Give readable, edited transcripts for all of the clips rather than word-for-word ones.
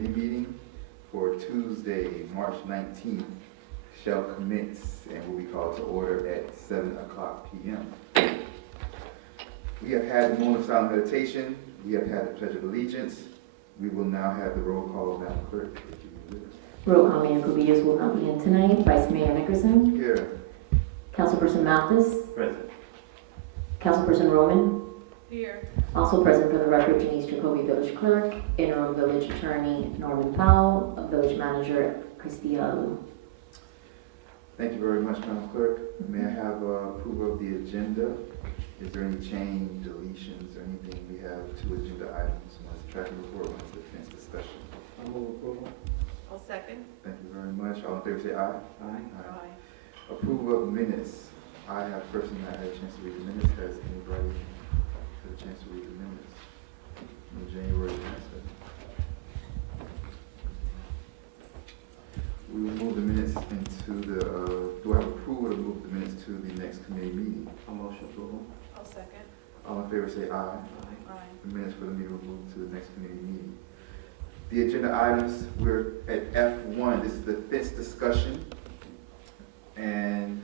Meeting for Tuesday, March 19th shall commence and will be called to order at 7 o'clock p.m. We have had the moment of silent meditation. We have had the Pledge of Allegiance. We will now have the roll call. Madam Clerk, if you will do it. Roll call, Mayor Kubias will not be in tonight. Vice Mayor Nickerson. Here. Councilperson Mathis. Present. Councilperson Roman. Here. Also present for the record, Janice Jacoby, Village Clerk. Interim Village Attorney Norman Powell. Village Manager Cristia Alu. Thank you very much, Madam Clerk. May I have approval of the agenda? Is there any change, deletions, or anything? We have two agenda items. One is the traffic report, one is the defense discussion. I move approval. I'll second. Thank you very much. All in favor say aye. Aye. Aye. Approval of minutes. I have personally not had a chance to read the minutes. Has anybody had a chance to read the minutes from January 27th? We will move the minutes into the, do I have approval to move the minutes to the next committee meeting? A motion approval. I'll second. All in favor say aye. Aye. Aye. The minutes for the meeting will move to the next committee meeting. The agenda items, we're at F1. This is the fence discussion. And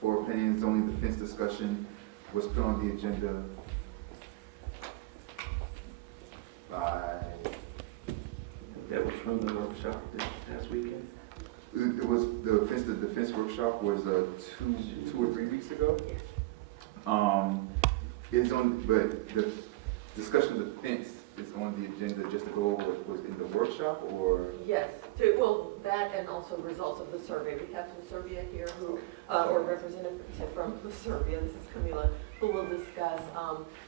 for planning and zoning, the fence discussion was put on the agenda by, That was from the workshop this past weekend. it was, the fence workshop was 2 or 3 weeks ago. Yes. It's on, but the discussion of the fence is on the agenda just to go over what was in the workshop, or? Yes, well, that and also results of the survey. We have from Serbia here who, or representative from Serbia, this is Camila, who will discuss,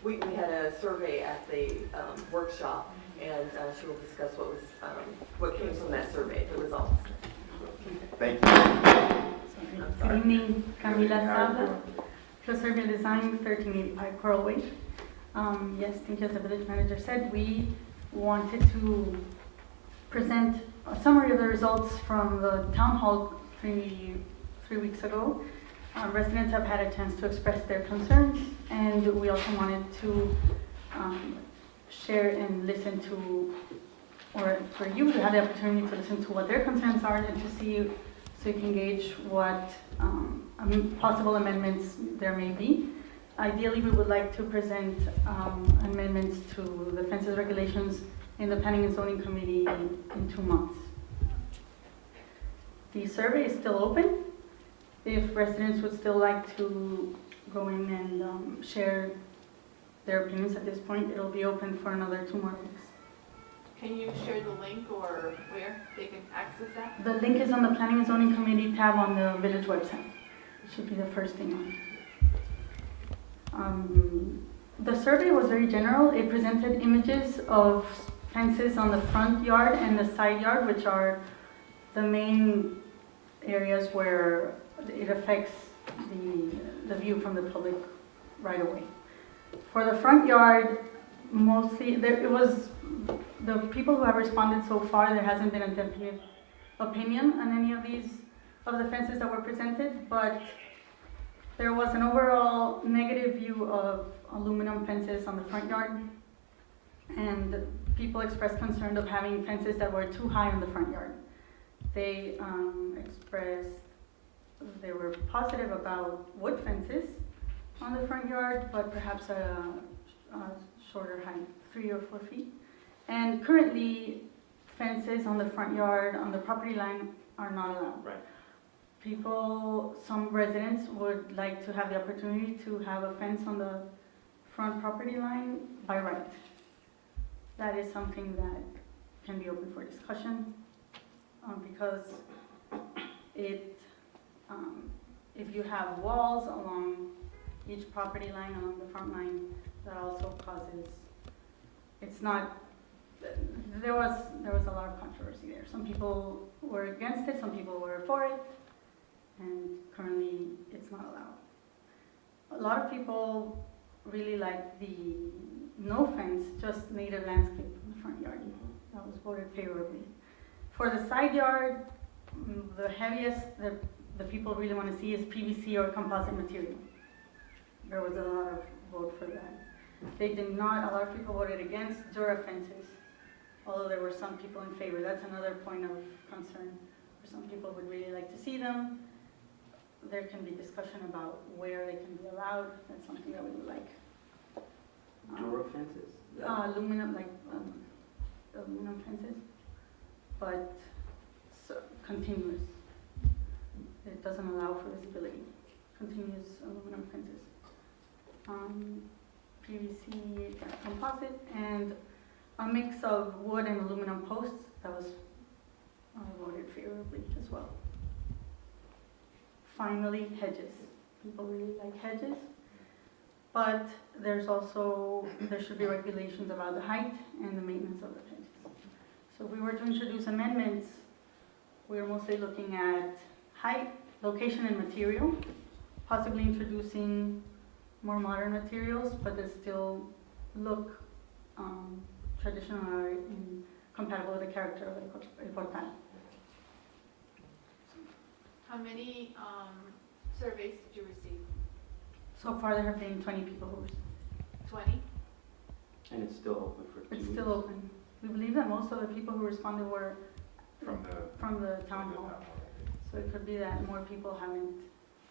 we had a survey at the workshop, and she will discuss what came from that survey, the results. Thank you. Good evening, Camila How are you Saba, doing? Serbia Design, 1385 Coral Way. Yes, thank you. As the village manager said, we wanted to present a summary of the results from the town hall three weeks ago. Residents have had a chance to express their concerns, and we also wanted to share and listen to, or for you to have the opportunity to listen to what their concerns are and to see, so you can gauge what possible amendments there may be. Ideally, we would like to present amendments to the fences regulations in the Planning and Zoning Committee in 2 months. The survey is still open. If residents would still like to go in and share their opinions at this point, it'll be open for another 2 more weeks. Can you share the link or where they can access that? The link is on the Planning and Zoning Committee tab on the village website. It should be the first thing on it. The survey was very general. It presented images of fences on the front yard and the side yard, which are the main areas where it affects the view from the public right away. For the front yard, mostly, it was the people who have responded so far, there hasn't been a definite opinion on any of the fences that were presented, but there was an overall negative view of aluminum fences on the front yard, and people expressed concern of having fences that were too high on the front yard. They they were positive about wood fences on the front yard, but perhaps a shorter height, 3 or 4 feet. And currently, fences on the front yard, on the property line, are not allowed. Right. Some residents would like to have the opportunity to have a fence on the front property line by right. That is something that can be open for discussion, because if you have walls along each property line, along the front line, that also causes, there was a lot of controversy there. Some people were against it, some people were for it, and currently it's not allowed. A lot of people really like the no fence, just native landscape in the front yard. That was voted favorably. For the side yard, the heaviest the people really want to see is PVC or composite material. There was a lot of vote for that. A lot of people voted against Dura fences although there were some people in favor. That's another point of concern, where some people would really like to see them. There can be discussion about where they can be allowed. That's something that we would like. Dura fences? Aluminum, like aluminum fences, but continuous. It doesn't allow for visibility. Continuous aluminum fences. PVC composite and a mix of wood and aluminum posts. That was voted favorably as well. Finally, hedges. People really like hedges. But there should be regulations about the height and the maintenance of the hedges. So if we were to introduce amendments, we're mostly looking at height, location, and material, possibly introducing more modern materials, but that still look traditional and compatible with the character of El Portal. How many surveys did you receive? So far, there have been 20 people who responded. 20? And it's still open for 2 It's weeks? still open. We believe that most of the people who responded were From the. from the town hall. So it could be that more people haven't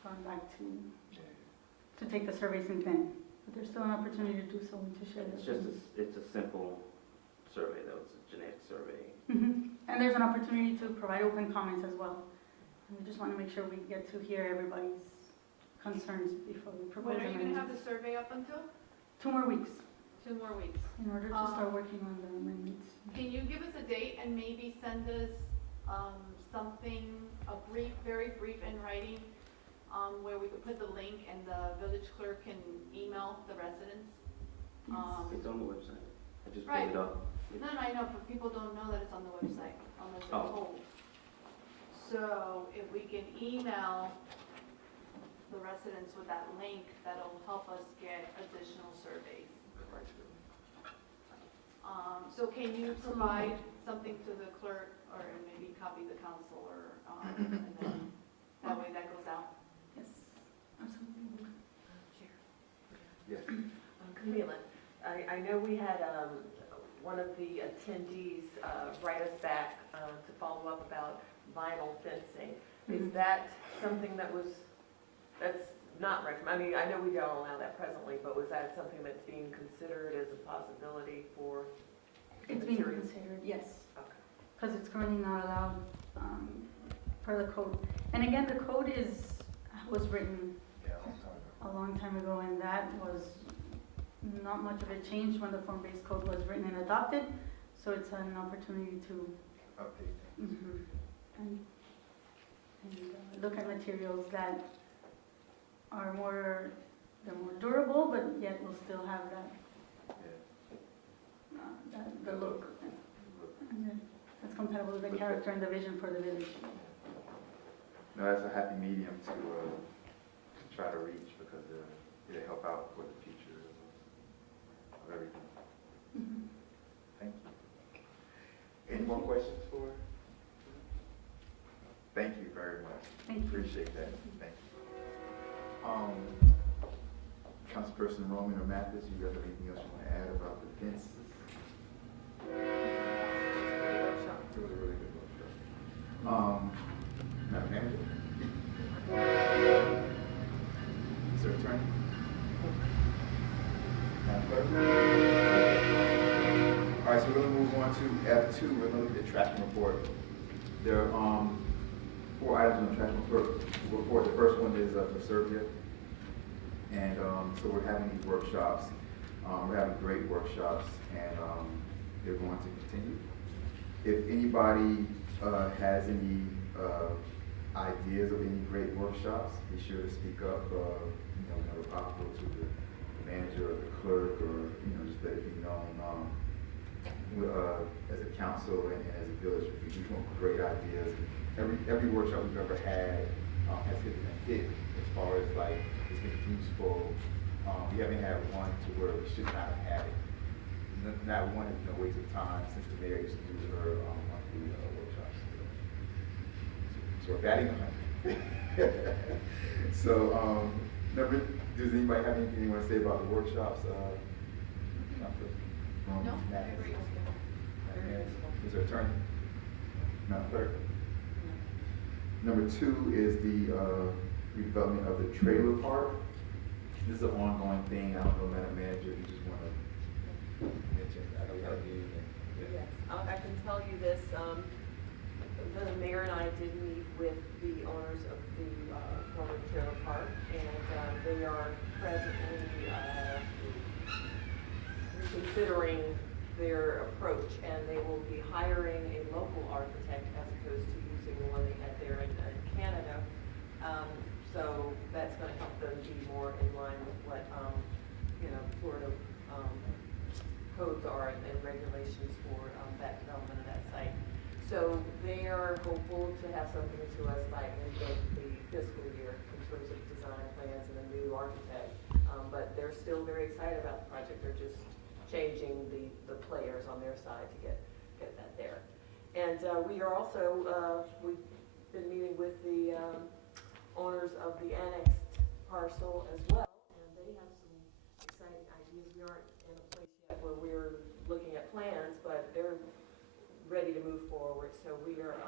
gone back to take the survey since then. But there's still an opportunity to do so and to share this. It's a simple survey, though. It's a genetic survey. And there's an opportunity to provide open comments as well. And we just want to make sure we get to hear everybody's concerns before we propose When are you going to have amendments. the survey up until? 2 more weeks 2 more weeks. in order to start working on the amendments. Can you give us a date and maybe send us something, very brief in writing, where we could put the link and the village clerk can email the residents? It's on the website. I just Right. pulled it up. No, I know, but people don't know that it's on the website unless they're Oh. told. So if we can email the residents with that link, that'll help us get additional surveys. So can you provide something to the clerk or maybe copy the council or, and then that way that goes out? Yes, absolutely. Yes. Camila, I know we had one of the attendees write us back to follow up about vinyl fencing. Is that something that's not recommended? I mean, I know we don't allow that presently, but was that something that's being considered as a possibility for It's being materials? considered, yes. Okay. Because it's currently not allowed per the code. And again, the code was written a long time ago, and that was not much of a change when the form-based code was written and adopted. So it's an opportunity to Update. and look at materials that are more durable, but yet will still have the look. And that's compatible with the character and the vision for the village. No, that's a happy medium to try to reach because it'll help out for the future of everything. Thank you. Any more questions for? Thank you very much. Thank you. Appreciate that. Thank you. Councilperson Roman or Mathis, you guys have anything else you want to add about the fences? It was a really good workshop. Madam Manager? Mr. Attorney? Madam Clerk? All right, so we're going to move on to F2. We're going to look at the tracking report. There are 4 items on the tracking report. The first one is for Serbia. And so we're having these workshops. We're having great workshops, and they're going to continue. If anybody has any ideas of any great workshops, be sure to speak up, whenever possible, to the manager or the clerk, or just let it be known. As a council and as a village, we come up with great ideas. Every workshop we've ever had has hit as far as like it's been useful. We haven't had one to where we should not have had it. Not one has been a waste of time since the mayor used to do her monthly workshops. So we're batting 100. So, does anybody have anything they want to say about the workshops? No, I agree. Mr. Attorney? Madam Clerk? Number 2 is the redevelopment of the trailer park. This is an ongoing thing. I don't know, Madam Manager, you just want to mention, I don't have anything. Yes, I can tell you this, the mayor and I did meet with the owners of the former trailer park, and they are presently reconsidering their approach, and they will be hiring a local architect as opposed to using the one they had there in Canada. So that's going to help them be more in line with what, Florida codes are and regulations for that development of that site. So they are hopeful to have something to us by end of the fiscal year in terms of design plans and a new architect. But they're still very excited about the project. They're just changing the players on their side to get that there. And we are also, we've been meeting with the owners of the annexed parcel as well, and they have some exciting ideas. We aren't in a place yet where we're looking at plans, but they're ready to move forward. So we are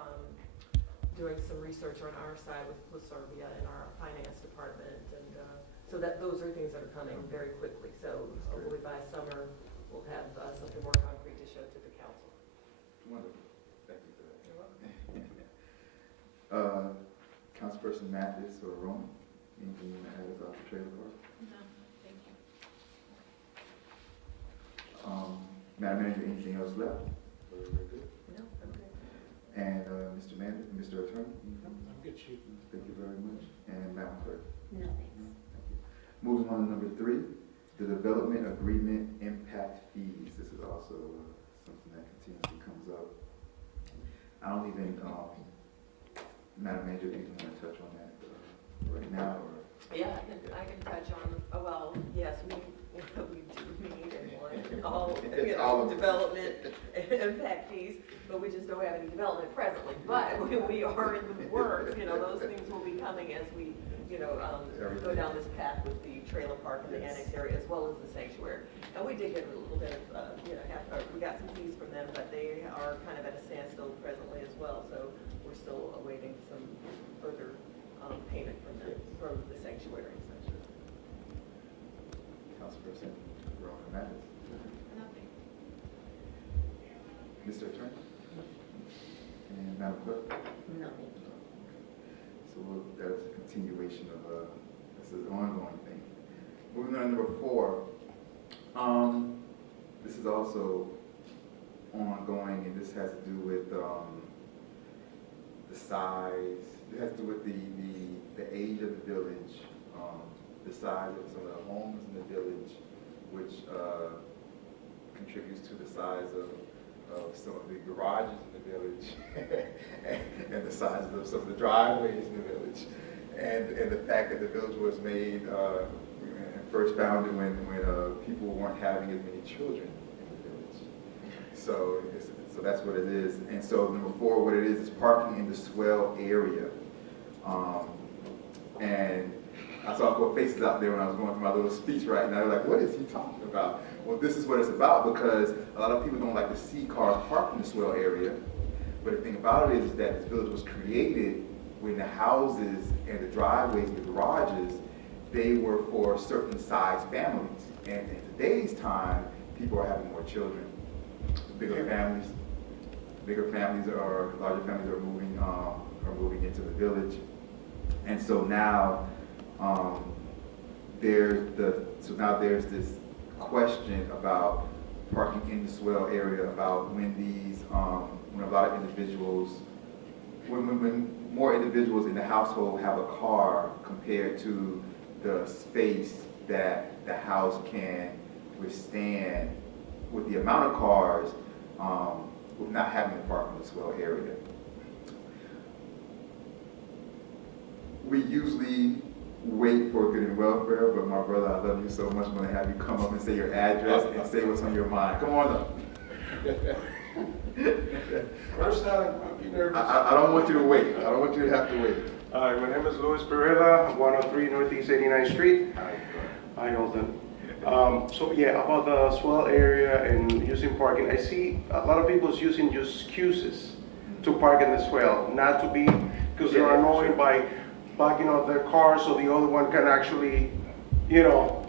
doing some research on our side with Serbia and our finance department, and so that those are things that are coming very quickly. So hopefully by summer we'll have something more concrete to show to the council. Wonderful. Thank you for that. You're welcome. Councilperson Mathis or Roman, anything you want to add about the trailer park? No, thank you. Madam Manager, anything else left? We're good. No, I'm good. And Mr. Manager, Mr. Attorney? I'm good, Chief. Thank you very much. And Madam Clerk? No, thanks. Thank you. Moving on to number 3, the development agreement impact fees. This is also something that continuously comes up. I don't even, Madam Manager, do you want to touch on that right now, or? Yeah, I can touch on, well, yes, we do meet and want all, All of it. development impact fees, but we just don't have any development presently. But we are in the works, those things will be coming as we, go down this path with the trailer park in the annex area as well as the sanctuary. And we did get a little bit of, we got some fees from them, but they are kind of at a standstill presently as well. So we're still awaiting some further payment from them, from the sanctuary. Councilperson Roman Mathis. Nothing. Mr. Attorney? And Madam Clerk? No, thank you. So that's a continuation of, this is an ongoing thing. Moving on to number 4. This is also ongoing, and this has to do with the size. It has to do with the age of the village, the size of some of the homes in the village, which contributes to the size of some of the garages in the village and the size of some of the driveways in the village, and the fact that the village was made and first founded when people weren't having as many children in the village. So that's what it is. And so number 4, what it is parking in the swell area. And I saw 4 faces out there when I was going through my little speech right now. They're like, what is he talking about? Well, this is what it's about, because a lot of people don't like to see cars parked in the swell area. But the thing about it is that this village was created when the houses and the driveways, the garages, they were for certain size families. And in today's time, people are having more children. Bigger families or larger families are moving into the village. And so now there's this question about parking in the swell area, about when when a lot of individuals, when more individuals in the household have a car compared to the space that the house can withstand with the amount of cars, with not having to park in the swell area. We usually wait for good and welfare, but my brother, I love you so much, I'm going to have you come up and say your address and say what's on your mind. Come on up. First time, I'll be nervous. I don't want you to wait. I don't want you to have to wait. Hi, my name is Luis Perella, 103 Northeast 89th Street. Hi, Alton. So yeah, about the swell area and using parking, I see a lot of people is using just excuses to park in the swell, not to be, because they're Yeah, annoyed sure. by backing up their car so the other one can actually, you know,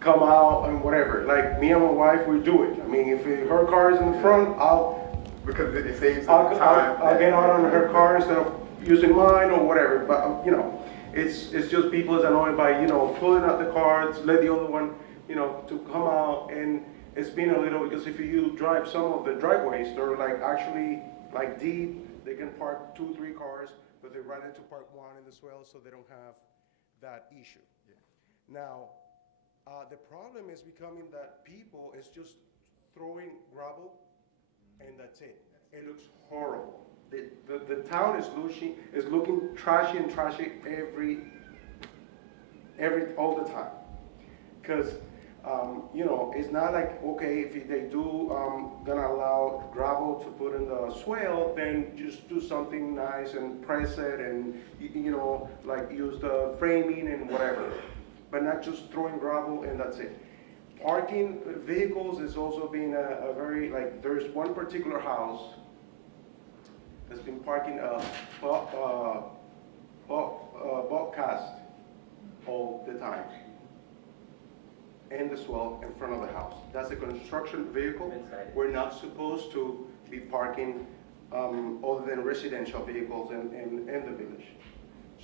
come out and whatever. Like me and my wife, we do it. I mean, if her car is in the front, Because it saves I'll time. get out on her car instead of using mine or whatever, but, you know, it's just people is annoyed by, you know, pulling out the cars, let the other one, you know, to come out, and it's been a little, because if you drive some of the driveways, they're like actually, like deep, they can park 2, 3 cars, but they run into park one in the swell, so they don't have that issue. Now, the problem is becoming that people is just throwing gravel, and that's it. It looks horrible. The town is looking trashy and trashy all the time. Because, you know, it's not like, okay, if they do, gonna allow gravel to put in the swale, then just do something nice and press it and, you know, like use the framing and whatever. But not just throwing gravel and that's it. Parking vehicles is also being a very, like, there's one particular house that's been parking a bobcast all the time in the swell in front of the house. That's a construction vehicle. Inside. We're not supposed to be parking other than residential vehicles in the village.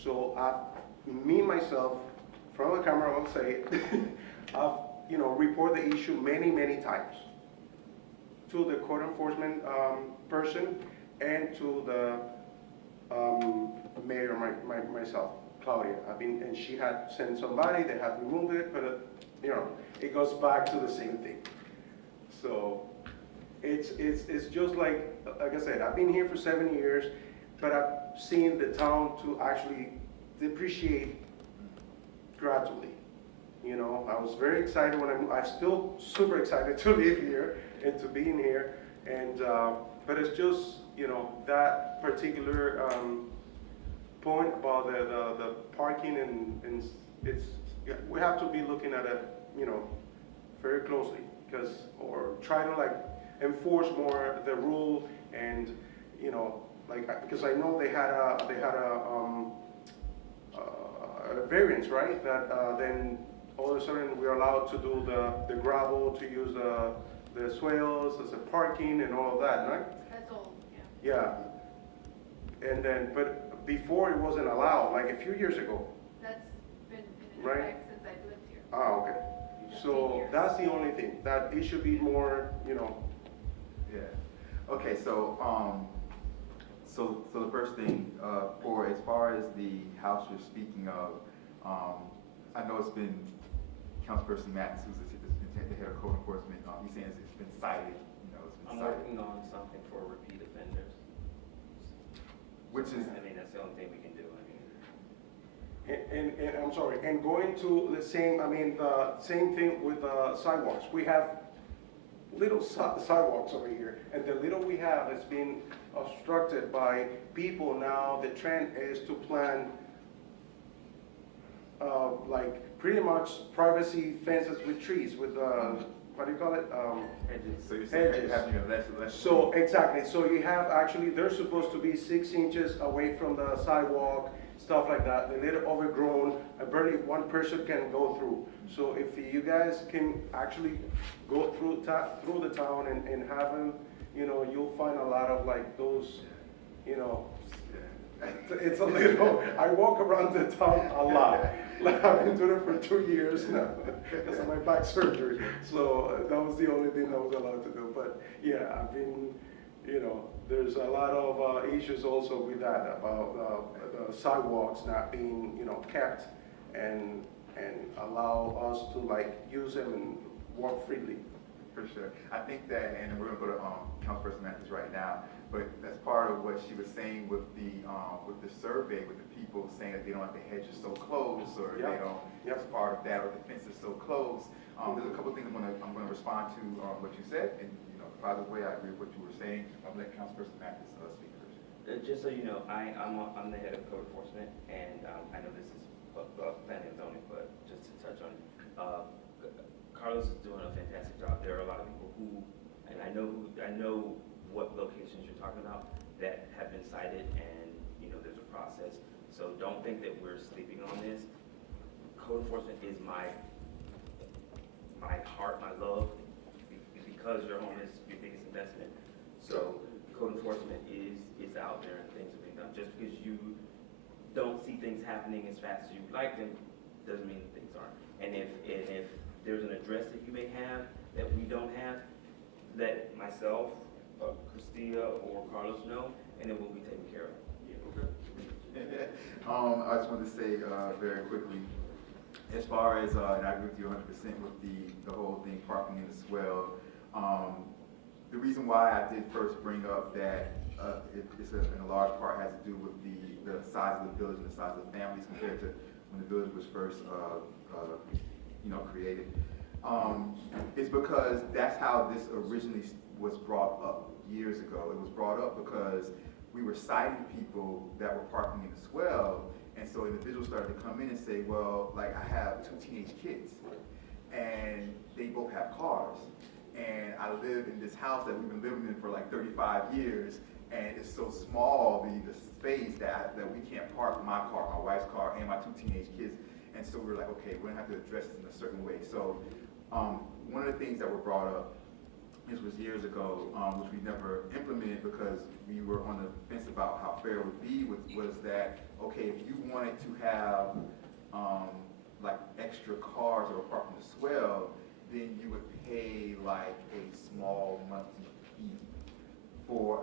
So me, myself, in front of the camera, I'll say it, I've, you know, report the issue many, many times to the code enforcement person and to the mayor, myself, Claudia. And she had sent somebody, they had removed it, but you know, it goes back to the same thing. So it's just like I said, I've been here for 7 years, but I've seen the town to actually depreciate gradually. You know, I was very excited when I'm still super excited to live here and to be in here, and but it's just, you know, that particular point about the parking and it's, we have to be looking at it, you know, very closely, because, or try to like enforce more the rule, and, you know, like, because I know they had a variance, right, that then all of a sudden we're allowed to do the gravel, to use the swales as a parking and all of that, right? That's all, yeah. Yeah. And then, but before it wasn't allowed, like a few years ago. That's been in Right. effect since I've lived here. Ah, okay. 15 So years. that's the only thing, that it should be more, you know. Yeah. Okay, so, so the first thing, for as far as the house you're speaking of, I know it's been Councilperson Mattis, who's the head of code enforcement, he's saying it's been cited, you know, it's been I'm cited. working on something for repeat offenders. Which is, I mean, that's the only thing we can do, I mean. And I'm sorry, and going to the same, I mean, the same thing with sidewalks. We have little sidewalks over here, and the little we have has been obstructed by people. Now the trend is to plant like pretty much privacy fences with trees, with what do you call it? so you're saying Edges. you're having a less. So exactly, so you have actually, they're supposed to be 6 inches away from the sidewalk, stuff like that. They're a little overgrown, barely one person can go through. So if you guys can actually go through the town and have them, you know, you'll find a lot of like those, you know, it's a little, I walk around the town a lot. Like, I've been doing it for 2 years now because of my back surgery. So that was the only thing I was allowed to do. But yeah, I've been, you know, there's a lot of issues also with that about the sidewalks not being, you know, kept and allow us to like use them and walk freely. For sure. I think that, and we're gonna go to Councilperson Matthews right now, but that's part of what she was saying with the survey, with the people saying that they don't like the hedges so close, or they Yep. don't, Yep. it's part of that, or the fence is so close. There's a couple things I'm gonna respond to what you said, and, you know, by the way, I agree with what you were saying. I'm gonna let Councilperson Matthews speak first. Just so you know, I'm the head of code enforcement, and I know this is planning and zoning, but just to touch on, Carlos is doing a fantastic job. There are a lot of people who, and I know what locations you're talking about that have been cited, and, you know, there's a process. So don't think that we're sleeping on this. Code enforcement is my heart, my love, because your home is your biggest investment. So code enforcement is out there and things are being done. Just because you don't see things happening as fast as you would like them, doesn't mean that things aren't. And if there's an address that you may have that we don't have, let myself, Christia, or Carlos know, and it will be taken care of. I just wanted to say very quickly, as far as, and I agree with you 100% with the whole thing, parking in the swell. The reason why I did first bring up that it's in a large part has to do with the size of the village and the size of the families compared to when the village was first created. It's because that's how this originally was brought up years ago. It was brought up because we were citing people that were parking in the swell, and so individuals started to come in and say, well, like, I have 2 teenage kids, and they both have cars, and I live in this house that we've been living in for like 35 years, and it's so small, the space that we can't park my car, my wife's car, and my 2 teenage kids. And so we were like, okay, we're gonna have to address this in a certain way. So one of the things that were brought up, this was years ago, which we never implemented because we were on the fence about how fair it would be, was that, okay, if you wanted to have like extra cars that were parked in the swell, then you would pay like a small monthly fee for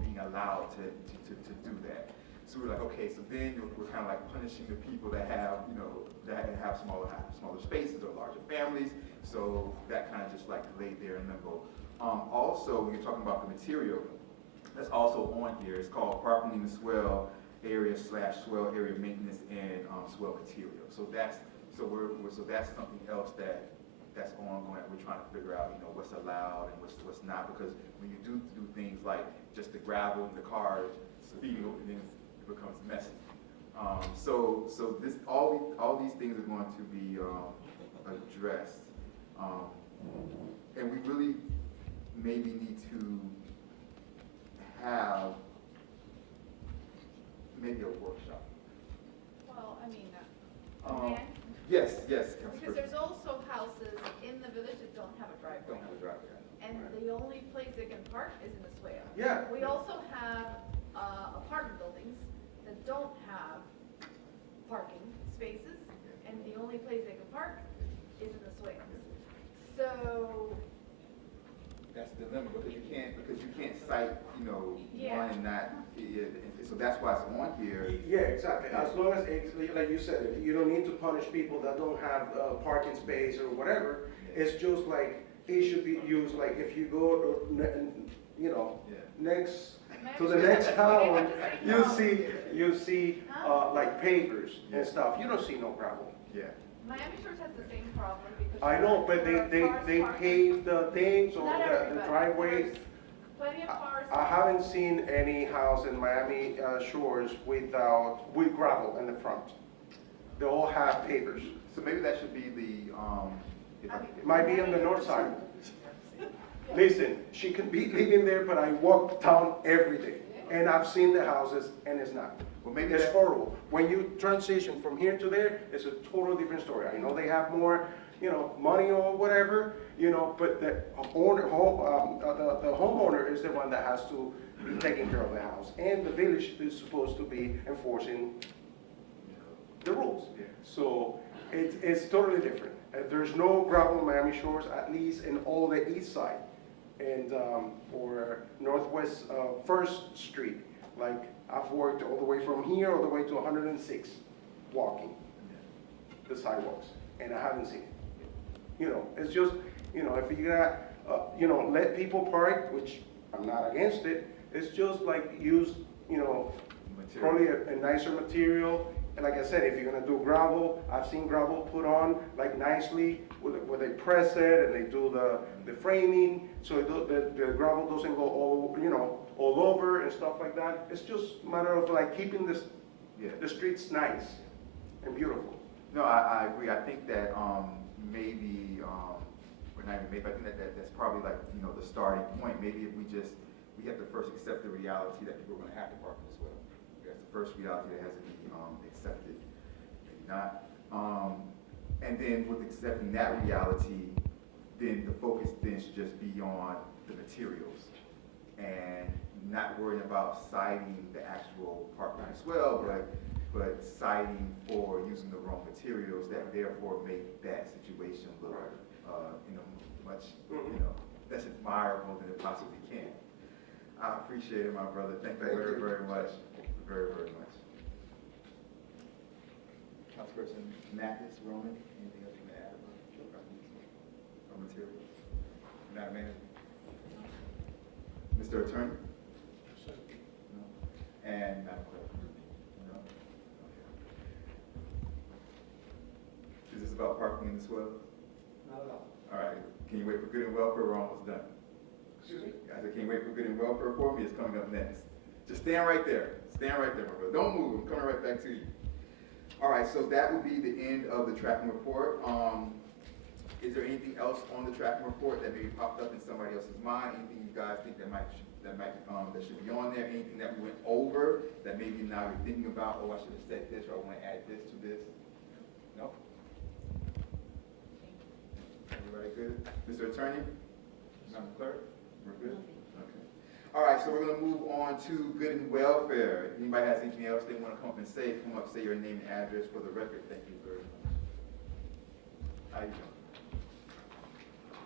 being allowed to do that. So we're like, okay, so then we're kind of like punishing the people that have, that have smaller spaces or larger families. So that kind of just like laid there in limbo. Also, when you're talking about the material, that's also on here. It's called parking in the swell area / swell area maintenance and swell material. So that's something else that's ongoing. We're trying to figure out, what's allowed and what's not, because when you do things like just the gravel and the cars speeding over, then it becomes messy. So this all these things are going to be addressed, and we really maybe need to have maybe a workshop. Well, I mean, Um, Yes, Councilor. because there's also houses in the village that don't have a Don't driveway. have a driveway. And the only place they can park is in the swale. Yeah. We also have apartment buildings that don't have parking spaces, and the only place they can park is in the swales. So, That's the dilemma, because you can't cite, Yeah. one and not, so that's why it's on here. Yeah, exactly. As long as, like you said, you don't need to punish people that don't have parking space or whatever. It's just like, it should be used, like if you go to, next, to the next town, you see like pavers and stuff. You don't see no gravel. Yeah. Miami Shores has the same problem because. I know, but there are cars they parked- pave the things or Not the everybody. driveways. There's plenty of cars. I haven't seen any house in Miami Shores with gravel in the front. They all have pavers. So maybe that should be the, Might be on the north side. Listen, she could be living there, but I walk town every day. And I've seen the houses and it's not. well, maybe It's that, horrible. When you transition from here to there, it's a total different story. I know they have more, money or whatever, but the homeowner is the one that has to be taking care of the house. And the village is supposed to be enforcing the rules. Yeah. So it's totally different. There's no gravel in Miami Shores, at least in all the east side. And or Northwest First Street, like I've worked all the way from here all the way to 106, walking the sidewalks, and I haven't seen it. It's just, if you got, let people park, which I'm not against it, it's just like use, probably a nicer material. And like I said, if you're gonna do gravel, I've seen gravel put on like nicely, where they press it and they do the framing, so the gravel doesn't go all over and stuff like that. It's just a matter of like keeping the streets nice and beautiful. no, I agree. I think that, maybe, or not even maybe, I think that's probably like, you know, the starting point. Maybe if we have to first accept the reality that people are gonna have to park in this well. That's the first reality that has to be, accepted, maybe not. And then with accepting that reality, then the focus then should just be on the materials and not worrying about citing the actual parking as well, but citing for using the wrong materials that therefore make that situation look, much, less admirable than it possibly can. I appreciate it, my brother. Thank you very, very much. Very, very much. Councilperson Mathis, Roman, anything else you want to add about materials? Madam Manager? Mr. Attorney? No. And Madam Clerk? No? Okay. Is this about parking in the swell? Not at all. All right. Can you wait for good and welfare? We're almost done. Excuse me? I said, can you wait for good and welfare for me? It's coming up next. Just stand right there. Stand right there, my brother. Don't move. I'm coming right back to you. All right, so that would be the end of the tracking report. Is there anything else on the tracking report that maybe popped up in somebody else's mind? Anything you guys think that should be on there? Anything that we went over that maybe now you're thinking about, oh, I should have said this, or I want to add this to this? No? Everybody good? Mr. Attorney? Madam Clerk? We're good? Okay. All right, so we're going to move on to good and welfare. If anybody has anything else they want to come up and say, come up, say your name and address for the record. Thank you very much. How you doing?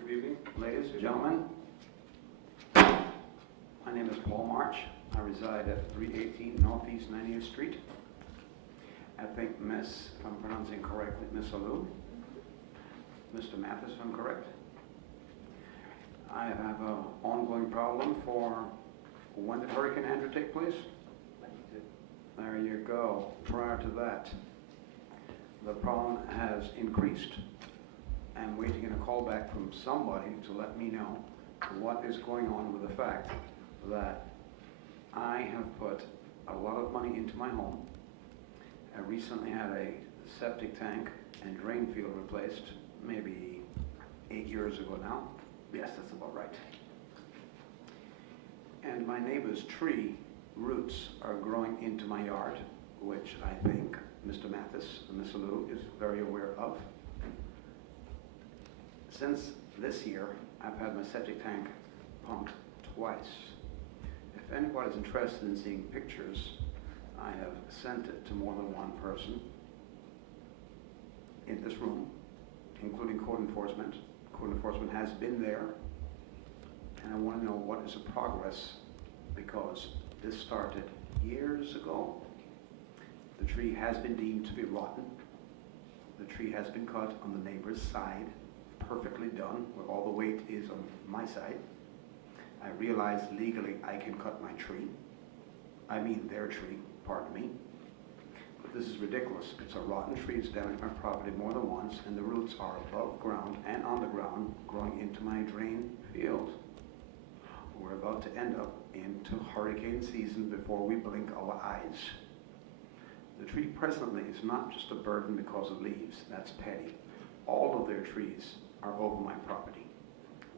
Good evening, ladies and gentlemen. My name is Paul March. I reside at 318 Northeast 90th Street. I think if I'm pronouncing correctly, Miss Alou. Mr. Mathis, if I'm correct. I have an ongoing problem for, when did Hurricane Andrew take place? There you go. Prior to that, the problem has increased. I'm waiting in a call back from somebody to let me know what is going on with the fact that I have put a lot of money into my home. I recently had a septic tank and drain field replaced, maybe 8 years ago now. Yes, that's about right. And my neighbor's tree roots are growing into my yard, which I think Mr. Mathis and Ms. Alou is very aware of. Since this year, I've had my septic tank pumped twice. If anybody's interested in seeing pictures, I have sent it to more than one person in this room, including code enforcement. Code enforcement has been there, and I want to know what is the progress, because this started years ago. The tree has been deemed to be rotten. The tree has been cut on the neighbor's side, perfectly done, where all the weight is on my side. I realize legally I can cut my tree. I mean their tree, pardon me. But this is ridiculous. It's a rotten tree. It's damaged my property more than once, and the roots are above ground and on the ground growing into my drain field. We're about to end up into hurricane season before we blink our eyes. The tree presently is not just a burden because of leaves. That's petty. All of their trees are over my property.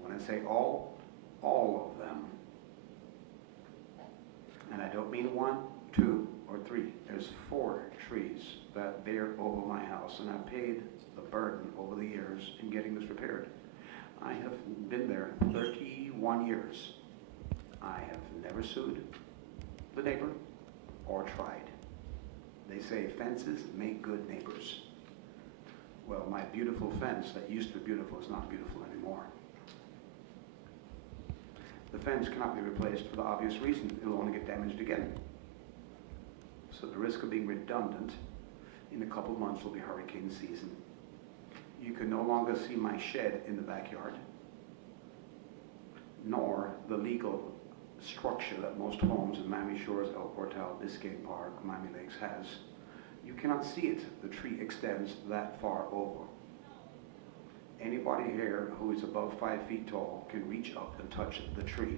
When I say all of them. And I don't mean 1, 2, or 3. There's 4 trees that bear over my house, and I've paid the burden over the years in getting this repaired. I have been there 31 years. I have never sued the neighbor or tried. They say fences make good neighbors. Well, my beautiful fence that used to be beautiful is not beautiful anymore. The fence cannot be replaced for the obvious reason. It will only get damaged again. So the risk of being redundant in a couple months will be hurricane season. You can no longer see my shed in the backyard, nor the legal structure that most homes in Miami Shores, El Portal, Biscayne Park, Miami Lakes has. You cannot see it. The tree extends that far over. Anybody here who is above 5 feet tall can reach up and touch the tree.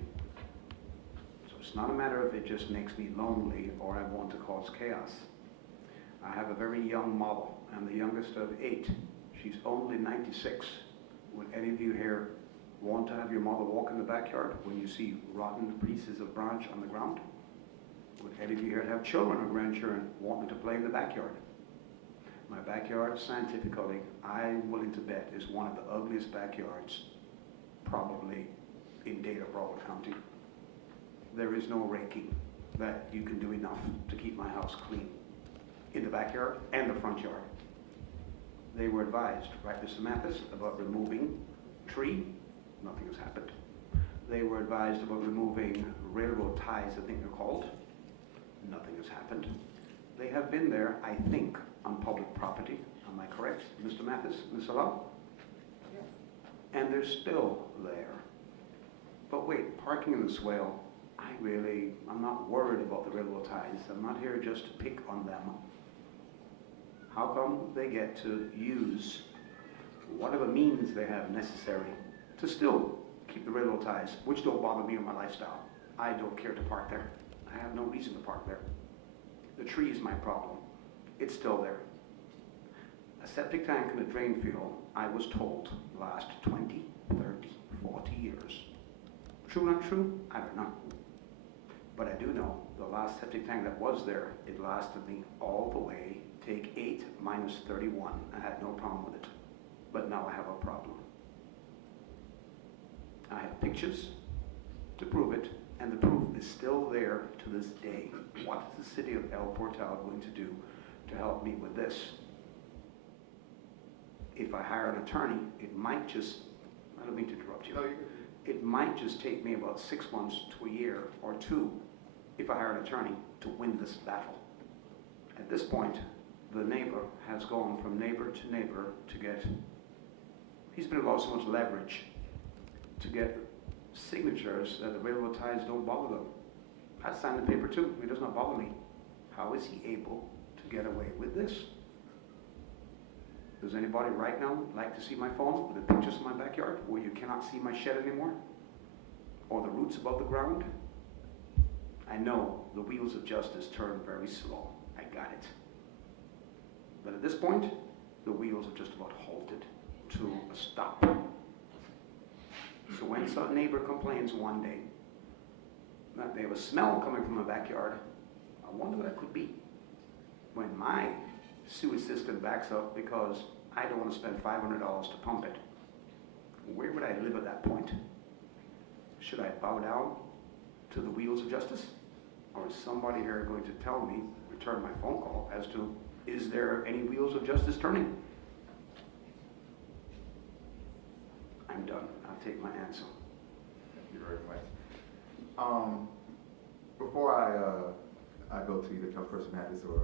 So it's not a matter of it just makes me lonely or I want to cause chaos. I have a very young model. I'm the youngest of 8. She's only 96. Would any of you here want to have your mother walk in the backyard when you see rotten pieces of branch on the ground? Would any of you here have children or grandchildren wanting to play in the backyard? My backyard, scientifically, I'm willing to bet, is one of the ugliest backyards probably in Dana Broward County. There is no raking that you can do enough to keep my house clean in the backyard and the front yard. They were advised, right, Mr. Mathis, about removing tree. Nothing has happened. They were advised about removing railroad ties, I think they're called. Nothing has happened. They have been there, I think, on public property. Am I correct, Mr. Mathis, Ms. Salah? Yeah. And they're still there. But wait, parking in the swale, I'm not worried about the railroad ties. I'm not here just to pick on them. How come they get to use whatever means they have necessary to still keep the railroad ties, which don't bother me or my lifestyle? I don't care to park there. I have no reason to park there. The tree is my problem. It's still there. A septic tank and a drain field, I was told, last 20, 30, 40 years. True, not true? I don't know. But I do know the last septic tank that was there, it lasted me all the way, take 8 minus 31. I had no problem with it. But now I have a problem. I have pictures to prove it, and the proof is still there to this day. What is the city of El Portal going to do to help me with this? If I hire an attorney, it might just, I don't mean to interrupt you. No, It might just take me about 6 months to a year or 2 if I hire an attorney to win this battle. At this point, the neighbor has gone from neighbor to neighbor to get, he's been allowed so much leverage to get signatures that the railroad ties don't bother them. I signed the paper too, it does not bother me. How is he able to get away with this? Does anybody right now like to see my phone with the pictures of my backyard where you cannot see my shed anymore? Or the roots above the ground? I know the wheels of justice turn very slow. I got it. But at this point, the wheels have just about halted to a stop. So when some neighbor complains one day that they have a smell coming from the backyard, I wonder what that could be. When my sewage system backs up because I don't want to spend $500 to pump it, where would I live at that point? Should I bow down to the wheels of justice? Or is somebody here going to tell me, return my phone call as to, is there any wheels of justice turning? I'm done. I'll take my answer. Thank you very much. Before I go to either Councilperson Mathis or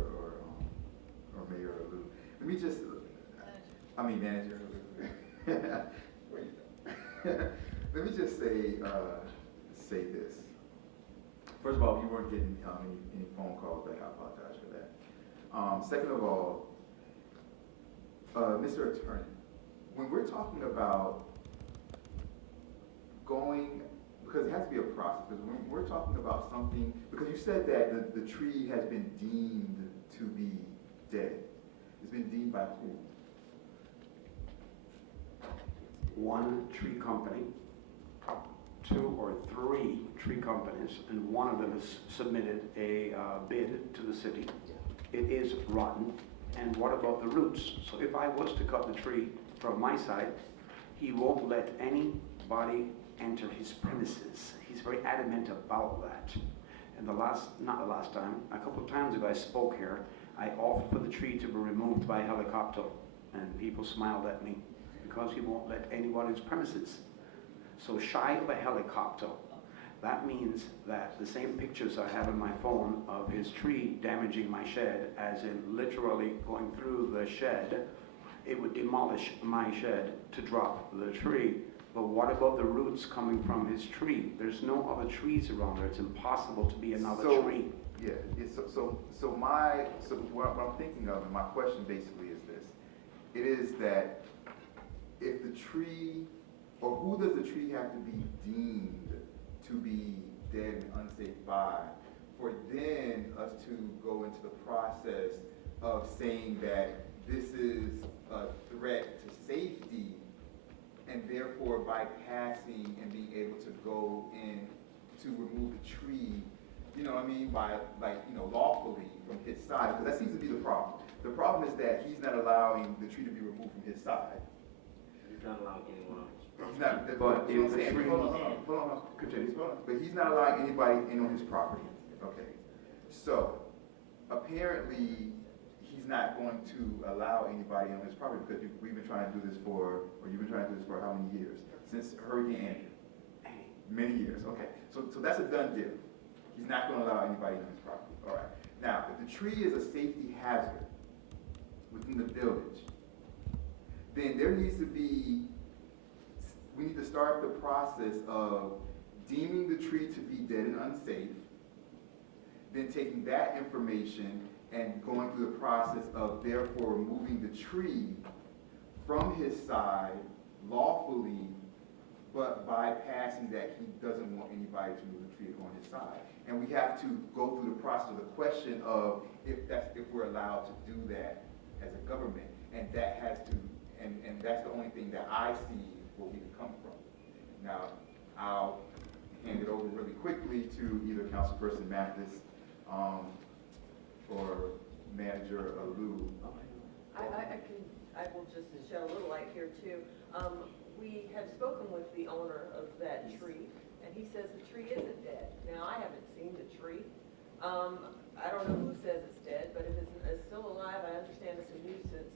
Mayor Lou, let me just, Manager. Let me just say this. First of all, if you weren't getting any phone calls back, I apologize for that. Second of all, Mr. Attorney, when we're talking about going, because it has to be a process, because when we're talking about something, because you said that the tree has been deemed to be dead. It's been deemed by who? One tree company, 2 or 3 tree companies, and one of them has submitted a bid to the city. It is rotten. And what about the roots? So if I was to cut the tree from my side, he won't let anybody enter his premises. He's very adamant about that. And not the last time, a couple of times ago I spoke here, I offered for the tree to be removed by helicopter, and people smiled at me because he won't let anybody's premises. So shy of a helicopter, that means that the same pictures I have on my phone of his tree damaging my shed, as in literally going through the shed, it would demolish my shed to drop the tree. But what about the roots coming from his tree? There's no other trees around there. It's impossible to be another tree. Yeah, so what I'm thinking of, and my question basically is this. It is that if the tree, or who does the tree have to be deemed to be dead and unsafe by, for then us to go into the process of saying that this is a threat to safety, and therefore bypassing and being able to go in to remove the tree, you know what I mean, by, like, you know, lawfully from his side, because that seems to be the problem. The problem is that he's not allowing the tree to be removed from his side. He's not allowing anyone on his He's property. not, that's But what I'm if the saying. tree- Hold on. Continue. Hold on. But he's not allowing anybody in on his property. Okay. So, apparently, he's not going to allow anybody on his property because we've been trying to do this for, or you've been trying to do this for how many years? Since Hurricane Andrew. Many years, okay. So that's a done deal. He's not going to allow anybody on his property. All right. Now, if the tree is a safety hazard within the village, then there needs to be, we need to start the process of deeming the tree to be dead and unsafe, then taking that information and going through the process of therefore removing the tree from his side lawfully, but bypassing that he doesn't want anybody to move the tree on his side. And we have to go through the process of the question of if we're allowed to do that as a government. And that has to, and that's the only thing that I see where we can come from. Now, I'll hand it over really quickly to either Councilperson Mathis, or Manager Alou. I will just shed a little light here too. We have spoken with the owner of that tree, and he says the tree isn't dead. Now, I haven't seen the tree. I don't know who says it's dead, but if it's still alive, I understand it's a nuisance.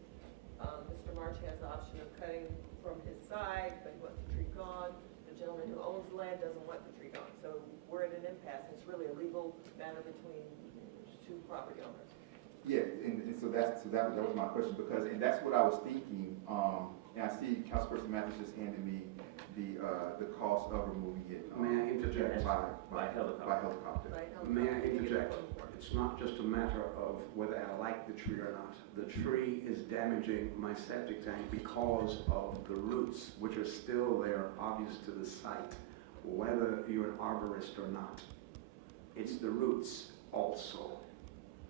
Mr. March has the option of cutting from his side, but he wants the tree gone. The gentleman who owns the land doesn't want the tree gone. So we're at an impasse. It's really a legal matter between two property owners. Yeah, and so that was my question, because, and that's what I was thinking, and I see Councilperson Mathis just handed me the cost of removing it. May I interject? By helicopter. Right? May I interject? It's not just a matter of whether I like the tree or not. The tree is damaging my septic tank because of the roots, which are still there, obvious to the site, whether you're an arborist or not. It's the roots also.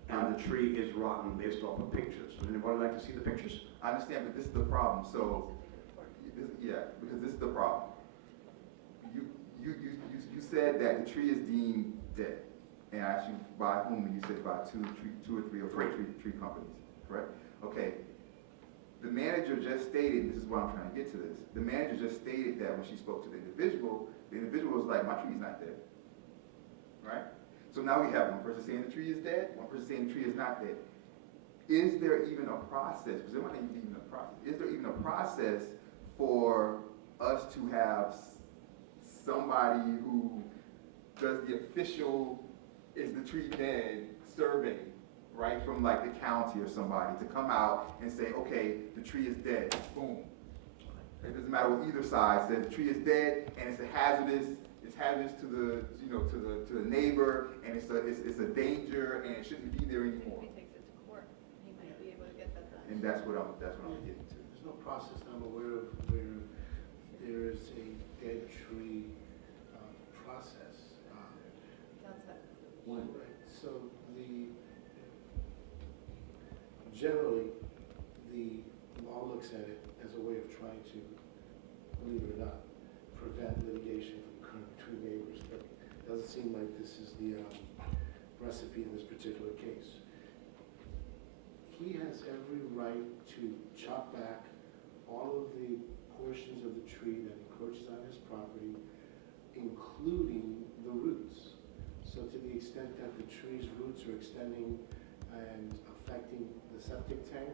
And the tree is rotten based off of pictures. Would anybody like to see the pictures? I understand, but this is the problem, so, because this is the problem. You said that the tree is deemed dead, and I asked you by whom, and you said by two or three or four tree companies, correct? Okay. The manager just stated, this is why I'm trying to get to this, the manager just stated that when she spoke to the individual was like, my tree's not dead, right? So now we have one person saying the tree is dead, one person saying the tree is not dead. Is there even a process, because there might not even be a process, is there even a process for us to have somebody who does the official, is the tree dead survey, right, from like the county or somebody to come out and say, okay, the tree is dead, boom. It doesn't matter what either side says, the tree is dead and it's hazardous to the, to the neighbor, and it's a danger and it shouldn't be there anymore. If he takes it to court, he might be able to get that done. And that's what I'm getting to. There's no process I'm aware of where there is a dead tree process. That's it. Right, so generally, the law looks at it as a way of trying to, believe it or not, prevent litigation from occurring between neighbors, but it doesn't seem like this is the recipe in this particular case. He has every right to chop back all of the portions of the tree that encroaches on his property, including the roots. So to the extent that the tree's roots are extending and affecting the septic tank,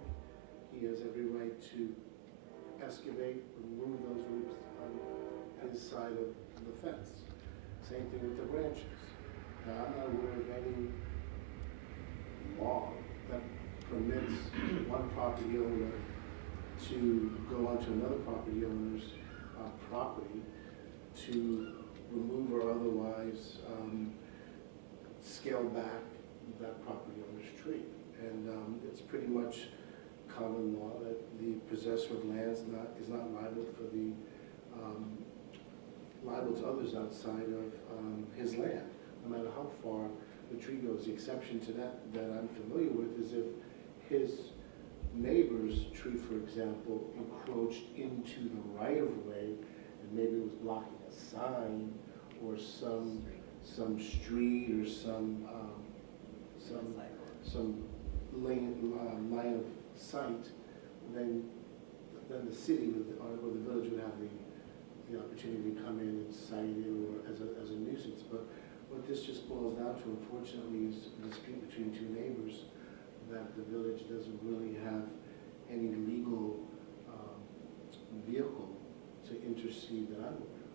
he has every right to excavate, remove those roots on his side of the fence. Same thing with the branches. Now, I'm not aware of any law that permits one property owner to go onto another property owner's property to remove or otherwise scale back that property owner's tree. And it's pretty much common law that the possessor of land is not liable for the liable to others outside of his land, no matter how far the tree goes. The exception to that I'm familiar with is if his neighbor's tree, for example, encroached into the right-of-way, and maybe it was blocking a sign, or some street, or some line of sight, then the city or the village would have the opportunity to come in and cite it or as a nuisance. But what this just boils down to, unfortunately, is a dispute between two neighbors that the village doesn't really have any legal vehicle to intercede that I'm aware of.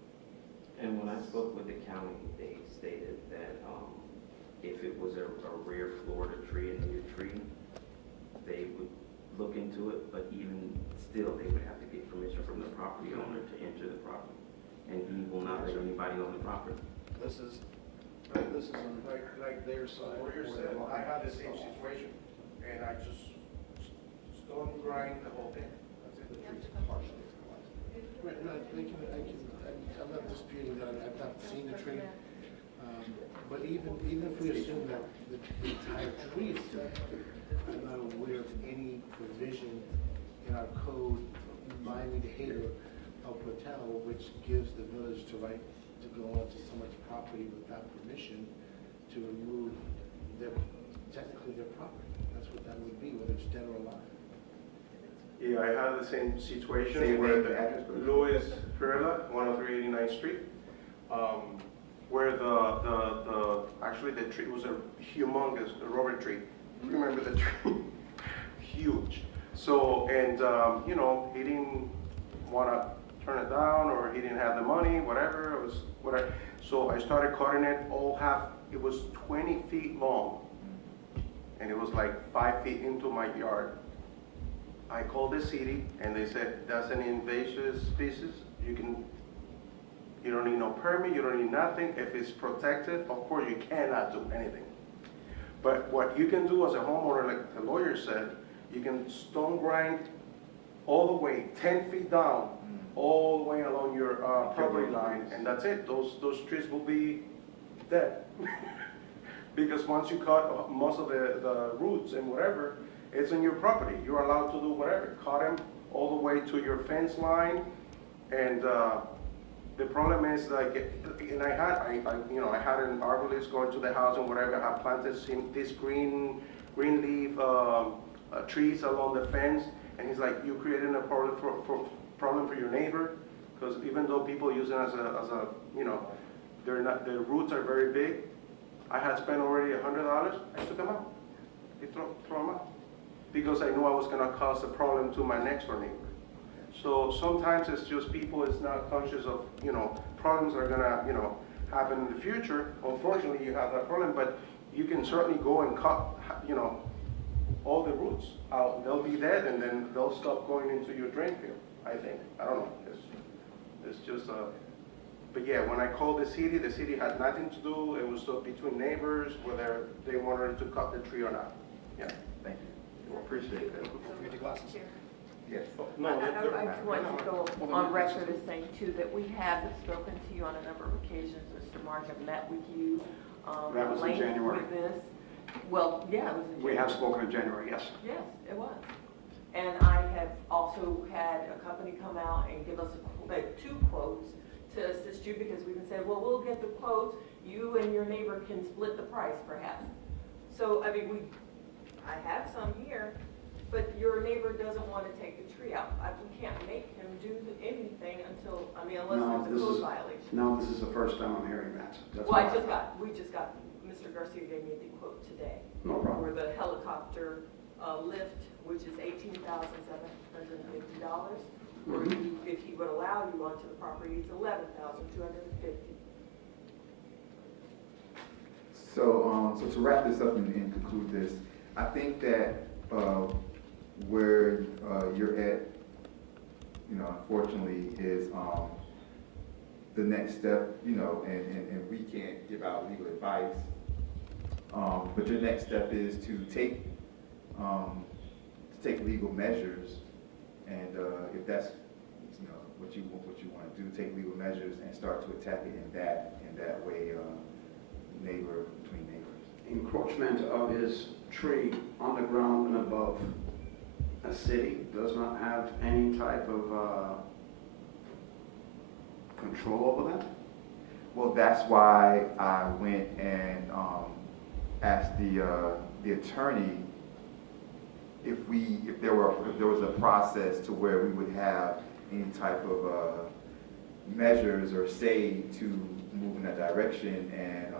And when I spoke with the county, they stated that if it was a rear Florida tree, a native tree, they would look into it, but even still, they would have to get permission from the property owner to enter the property. And he will not let anybody on the property. This is like their side. Warrior said, I had the same situation, and I just stone grind the whole thing. That's it, the tree's partially collapsed. Right, no, I'm not disputing that, I've not seen the tree. But even if we assume that the entire tree is dead, I'm not aware of any provision in our code, Miami Dade or El Portal, which gives the village the right to go onto someone's property without permission to remove technically their property. That's what that would be, whether it's dead or alive. Yeah, I had the same Say situation your where name and address, please. Louis Perla, 10389th Street, where actually the tree was a humongous rubber tree. Remember the tree? Huge. So, and, he didn't want to turn it down, or he didn't have the money, whatever, it was whatever. So I started cutting it all half, it was 20 feet long, and it was like 5 feet into my yard. I called the city, and they said, that's an invasive species, you don't need no permit, you don't need nothing. If it's protected, of course, you cannot do anything. But what you can do as a homeowner, like the lawyer said, you can stone grind all the way 10 feet down, all the way along your property line, and that's it. Those trees will be dead. Because once you cut most of the roots and whatever, it's on your property. You're allowed to do whatever. Cut them all the way to your fence line, and the problem is, like, and I had an arborist going to the house and whatever. I planted this green leaf trees along the fence, and he's like, "You created a problem for your neighbor, because even though people use it as a their roots are very big. I had spent already $100. I took them out. I throw them out because I knew I was gonna cause a problem to my next door neighbor. So sometimes it's just people is not conscious of, problems are gonna, happen in the future. Unfortunately, you have that problem, but you can certainly go and cut, all the roots out. They'll be dead, and then they'll stop going into your drain field, I think. I don't know. It's just, but yeah, when I called the city had nothing to do. It was between neighbors, whether they wanted to cut the tree or not. Yeah. Thank you. Well, appreciate that. Yes. No, I just want to go on record as saying too, that we have spoken to you on a number of occasions. Mr. Mark, I've met with you. That was in Elaine January. with this. Well, yeah, it was in January. We have spoken in January, yes. Yes, it was. And I have also had a company come out and give us two quotes to assist you, because we can say, well, we'll get the quotes, you and your neighbor can split the price perhaps. So, I mean, I have some here, but your neighbor doesn't want to take the tree out. We can't make him do anything until, unless there's a code violation. No, this is the first time I'm hearing that. That's Well, why- we just got, Mr. Garcia gave me the quote today. No problem. For the helicopter lift, which is $18,750. Or if he would allow you onto the property, it's $11,250. So to wrap this up and conclude this, I think that where you're at, unfortunately, is the next step, and we can't give out legal advice. But your next step is to take legal measures, and if that's what you want to do, take legal measures and start to attack it in that way, between neighbors. Encroachment of his tree on the ground and above a city does not have any type of control over that? Well, that's why I went and asked the attorney if there was a process to where we would have any type of measures or say to move in that direction, and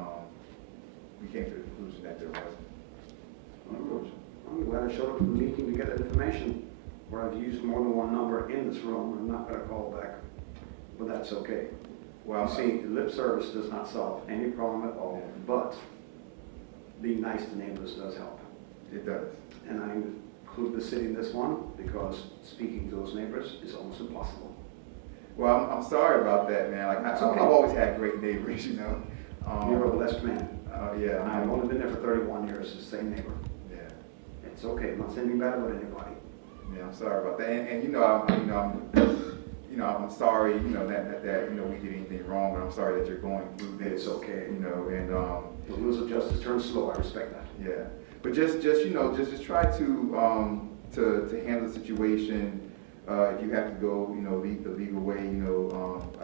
we came to the conclusion that there wasn't. I'm glad I showed up for the meeting to get that information, where I've used more than one number in this room. I'm not gonna call back, but that's okay. Well, You see, lip service does not solve any problem at all, but being nice to neighbors does help. it does. And I include the city in this one because speaking to those neighbors is almost impossible. Well, I'm sorry about that, man. Like, That's I've okay. always had great neighbors, you know. You're a blessed man. Yeah, And I've only been there for 31 years, the same neighbor. yeah. It's okay, I'm not saying anything bad about anybody. Yeah, I'm sorry about that. And I'm sorry, that we did anything wrong, and I'm sorry that you're going through this. It's okay. And The wheels of justice turn slow, I respect that. yeah. But just try to handle the situation. If you have to go, the legal way,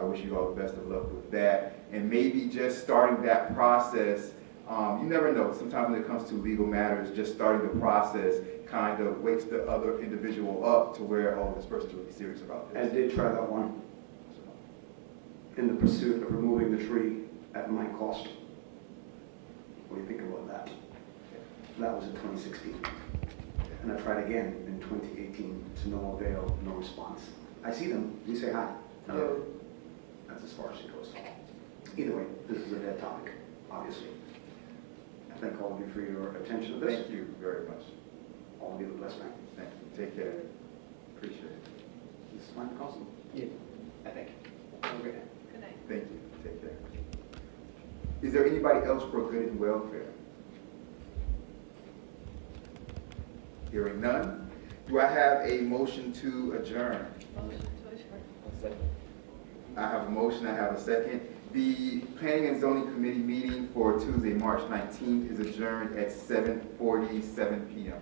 I wish you all the best of luck with that. And maybe just starting that process, you never know. Sometimes when it comes to legal matters, just starting the process kind of wakes the other individual up to where, oh, this person's really serious about I this. did try that one in the pursuit of removing the tree at my cost. What do you think about that? That was in 2016. And I tried again in 2018 to no avail, no response. I see them, we say hi. Hello. That's as far as it goes. Either way, this is a dead topic, obviously. I thank all of you for your attention to this. Thank you very much. All of you have a blessed night. Thank you. Take care. Appreciate it. This is my cousin. Yeah, I think. Have a great night. Good night. Thank you. Take care. Is there anybody else for good and welfare? Hearing none, do I have a motion to adjourn? Motion to adjourn. I have a motion, I have a second. The Planning and Zoning Committee meeting for Tuesday, March 19th is adjourned at 7:47 p.m.